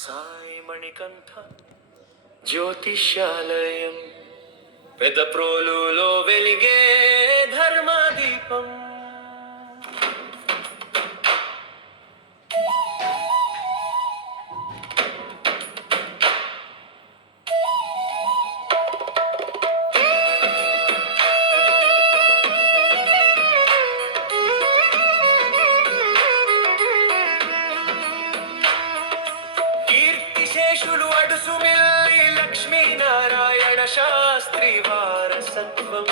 సాయి మణికంఠ జ్యోతిష్యాలయం పెదప్రోలులో వెలిగే ధర్మదీపం. కీర్తిశేషులు అడుసుమిల్లి లక్ష్మీనారాయణ శాస్త్రి వారసత్వం.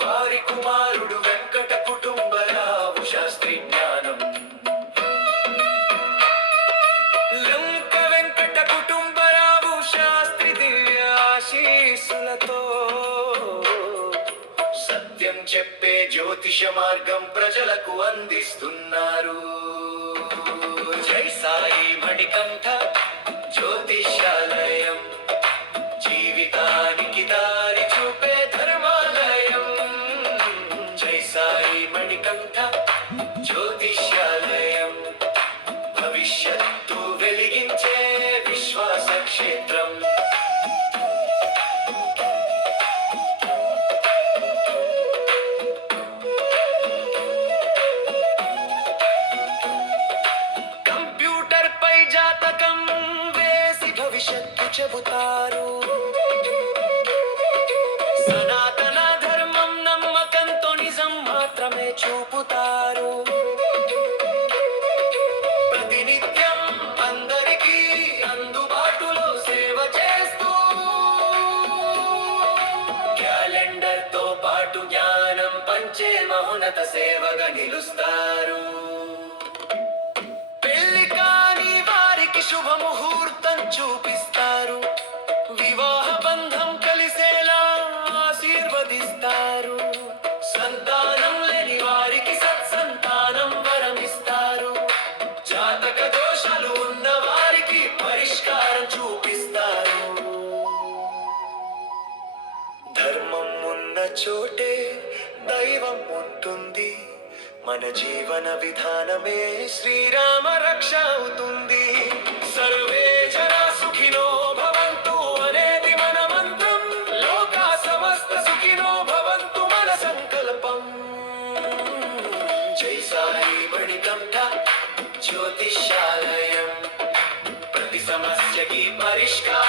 వారి కుమారుడు వెంకట కుటుంబరావు శాస్త్రి జ్ఞానం. లంక వెంకట కుటుంబరావు శాస్త్రి దివ్య ఆశీస్సులతో సత్యం చెప్పే జ్యోతిష మార్గం ప్రజలకు అందిస్తున్నారు. జై సాయి మణికంఠ జ్యోతిష్యాలయం, జీవితానికి దారి చూపే ధర్మాలయం. జై సాయి మణికంఠ జ్యోతిష్యాలయం, భవిష్యత్తు వెలిగించే విశ్వాస క్షేత్రం. కంప్యూటర్ పై జాతకం వేసి భవిష్యత్తు చెబుతారు. సనాతన ధర్మం నమ్మకంతో నిజం మాత్రమే చూపుతారు. ప్రతినిత్యం అందరికీ అందుబాటులో సేవ చేస్తూ క్యాలెండర్ తో పాటు జ్ఞానం పంచే మహోన్నత సేవగా నిలుస్తారు. పెళ్లి కాని వారికి శుభముహూర్తం చూపిస్తారు. వివాహ బంధం కలిసేలా ఆశీర్వదిస్తారు. సంతానం లేని వారికి సత్సంతానం వరమిస్తారు. జాతక దోషాలు ఉన్న వారికి పరిష్కారం చూపిస్తారు. ధర్మం ఉన్న చోటే దైవం ఉంటుంది. మన జీవన విధానమే శ్రీరామ రక్ష అవుతుంది. సర్వే జనా సుఖినో భవంతు అనేది మన మంత్రం. లోకా సమస్త సుఖినో భవంతు మన సంకల్పం. జై సాయి మణికంఠ జ్యోతిష్యాలయం, ప్రతి సమస్యకి పరిష్కారం.